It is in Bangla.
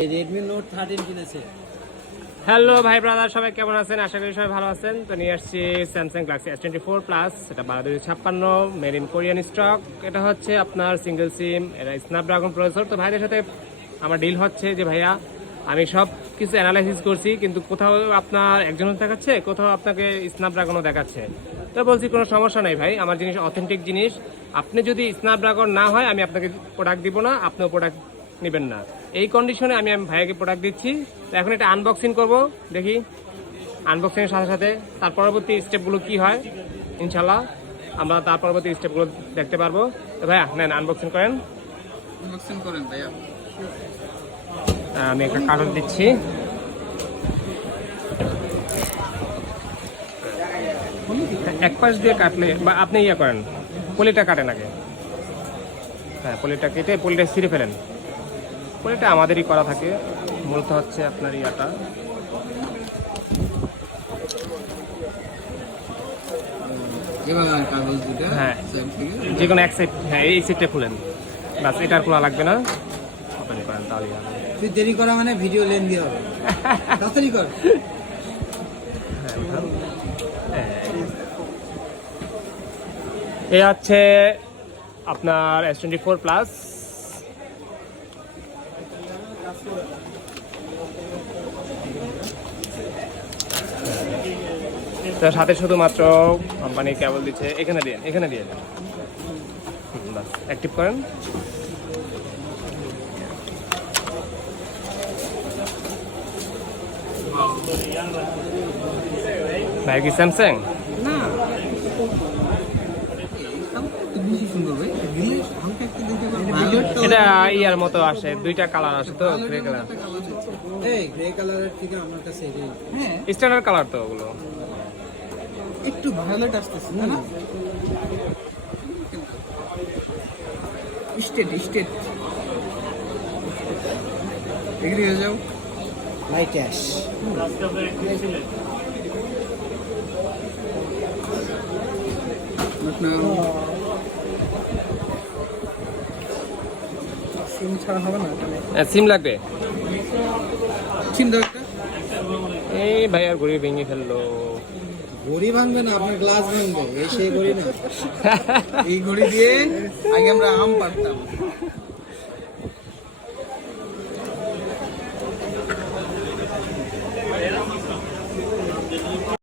Redmi Note 13 কিনেছে। হ্যালো ভাই ব্রাদার, সবাই কেমন আছেন? আশা করি সবাই ভালো আছেন। তো নিয়ে আসছি স্যামসাং গ্যালাক্সি S24 প্লাস, এটা 12/256 মেড ইন কোরিয়ান স্টক। এটা হচ্ছে আপনার সিঙ্গেল সিম, এটা স্ন্যাপড্রাগন প্রসেসর। তো ভাইদের সাথে আমার ডিল হচ্ছে যে ভাইয়া আমি সব কিছু অ্যানালাইসিস করছি, কিন্তু কোথাও আপনার একজনও দেখাচ্ছে, কোথাও আপনাকে স্ন্যাপড্রাগনও দেখাচ্ছে। তো বলছি কোনো সমস্যা নেই ভাই, আমার জিনিস অথেন্টিক জিনিস। আপনি যদি স্ন্যাপড্রাগন না হয় আমি আপনাকে প্রোডাক্ট দিব না, আপনিও প্রোডাক্ট নেবেন না। এই কন্ডিশনে আমি ভাইয়াকে প্রোডাক্ট দিচ্ছি। তো এখন এটা আনবক্সিং করব, দেখি আনবক্সিংয়ের সাথে সাথে তার পরবর্তী স্টেপগুলো কি হয়। ইনশাল্লাহ আমরা তার পরবর্তী স্টেপগুলো দেখতে পারবো। তো ভাইয়া নেন, আনবক্সিং করেন। আনবক্সিং করেন ভাইয়া। আমি একটা কার্টন দিচ্ছি। এক পাশ দিয়ে কাটলে বা আপনি ইয়ে করেন, পলিটা কাটেন আগে। হ্যাঁ, পলিটা কেটে পলিটা ছিঁড়ে ফেলেন। পলিটা আমাদেরই করা থাকে, মূলত হচ্ছে আপনার ইয়াটা। হ্যাঁ, যে কোনো এক সাইড, হ্যাঁ এই সাইডটা খুলেন, বাস এটা আর খোলা লাগবে না। ওপেন করেন তাহলে তুই দেরি করা মানে ভিডিও লেন্দি হবে। তাড়াতাড়ি কর। এই হচ্ছে আপনার S24 প্লাস। তার সাথে শুধুমাত্র কোম্পানি কেবল দিচ্ছে, এখানে দিয়ে বাস অ্যাক্টিভ করেন। ভাই কি স্যামসাং? না বেশি সুন্দর ভাই। দিলে হালকা একটু দেখতে পারো। এটা ইয়ার মতো আসে, দুইটা কালার আসে তো, গ্রে কালার। এই গ্রে কালারের থেকে আমার কাছে এই হ্যাঁ স্ট্যান্ডার্ড কালার তো ওগুলো। একটু ভায়োলেট আসতেছে না? স্টেট এগ্রি হয়ে যাও। লাইট অ্যাশ সিম ছাড়া হবে না? সিম লাগবে। সিম দাও একটা। এই ভাই আর ঘড়ি ভেঙে ফেললো। ঘড়ি ভাঙবে না, আপনার গ্লাস ভাঙবে। এই সেই ঘড়ি না, এই ঘড়ি দিয়ে আগে আমরা আম পারতাম।